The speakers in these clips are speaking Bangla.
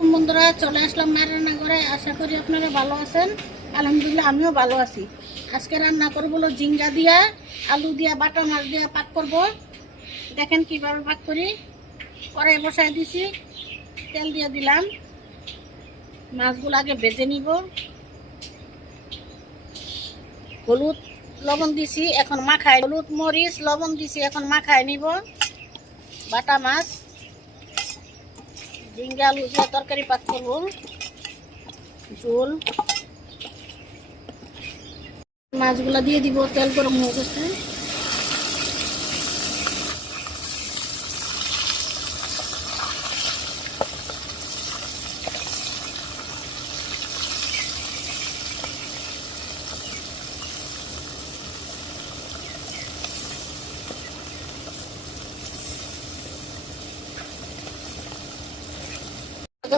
বন্ধুরা, চলে আসলাম মায়ের রান্নাঘরে। আশা করি আপনারা ভালো আছেন। আলহামদুলিল্লাহ, আমিও ভালো আছি। আজকে রান্না করবো হলো ঝিঙ্গা দিয়া, আলু দিয়া, বাটা মাছ দিয়া পাক করব। দেখেন কিভাবে পাক করি। কড়াই বসাই দিছি, তেল দিয়ে দিলাম। মাছগুলো আগে ভেজে নিব। হলুদ লবণ দিছি, এখন মাখাই। হলুদ মরিচ লবণ দিছি, এখন মাখাই নিব। বাটা মাছ ঝিঙ্গা আলু দিয়ে তরকারি পাক করব। ঝোল মাছগুলা দিয়ে দিব। তেল গরম হয়ে গেছে।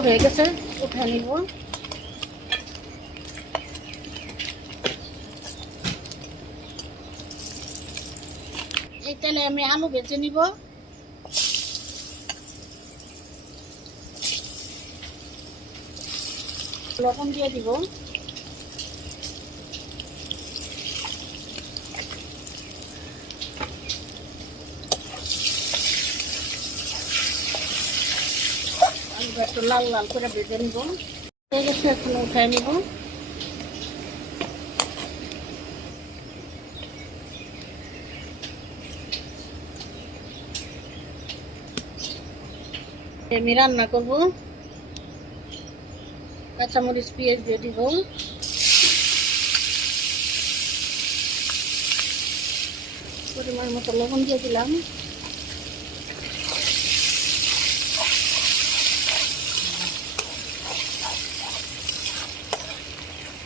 হয়ে গেছে, উঠে নিব। এই তেলে আমি আলু ভেজে নিব। লবণ দিয়ে দিব। আলুটা একটু লাল লাল করে ভেজে নিব। হয়ে গেছে, এখন উঠাই নিব। আমি রান্না করব। কাঁচামরিচ পেঁয়াজ দিয়ে দিব। পরিমাণ মতো লবণ দিয়ে দিলাম।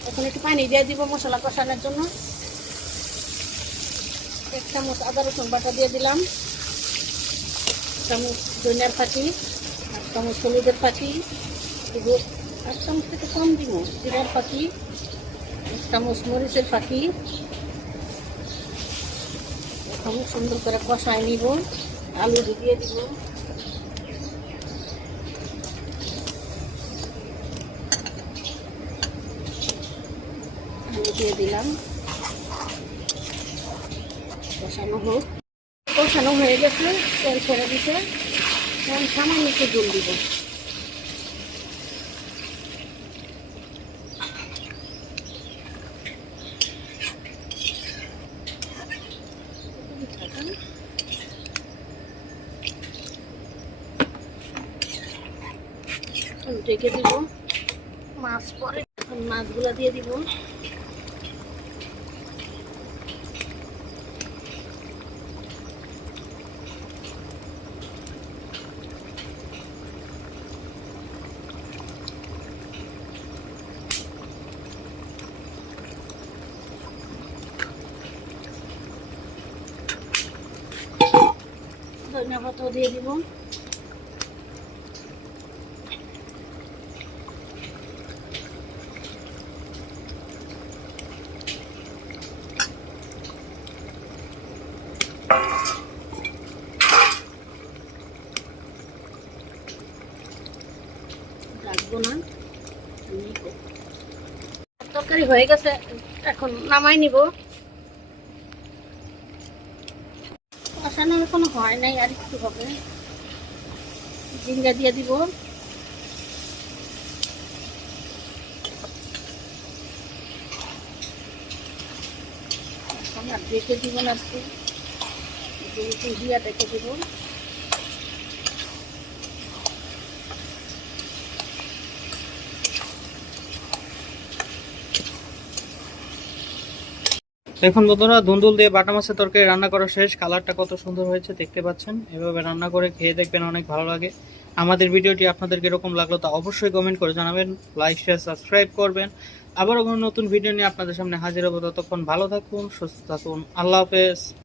এখন একটু পানি দিয়ে দিব মশলা কষানোর জন্য। 1 চামচ আদা রসুন বাটা দিয়ে দিলাম। 1 চামচ ধনিয়ার ফাঁকি, 1 চামচ হলুদের ফাঁকি দিব। 1 চামচ থেকে কম দিব জিরার ফাঁকি, 1 চামচ মরিচের ফাঁকি। এখন সুন্দর করে কষায় নিব। আলু দিয়ে দিব। আলু দিয়ে দিলাম। কষানো হোক। কষানো হয়ে গেছে, তেল ছেড়ে দিতে। এখন সামান্য একটু জল দিব। ঢেকে দিব। মাছ পরে মাছগুলা দিয়ে দিব। ধনিয়া পাতাও দিয়ে দিব। রাখবো না। তরকারি হয়ে গেছে, এখন নামাই নিব। কষানো এখনো হয় নাই, আর একটু হবে। ঝিঙ্গা দিয়ে দিব। আর রেখে দিব না, একটু দিয়া রেখে দিব। দেখুন বন্ধুরা, ধুন্দুল দিয়ে বাটা মাছের তরকারি রান্না করা শেষ। কালারটা কত সুন্দর হয়েছে দেখতে পাচ্ছেন। এভাবে রান্না করে খেয়ে দেখবেন, অনেক ভালো লাগে। আমাদের ভিডিওটি আপনাদের কিরকম লাগলো তা অবশ্যই কমেন্ট করে জানাবেন। লাইক শেয়ার সাবস্ক্রাইব করবেন। আবারও কোনো নতুন ভিডিও নিয়ে আপনাদের সামনে হাজির হবো। ততক্ষণ ভালো থাকুন, সুস্থ থাকুন। আল্লাহ হাফেজ।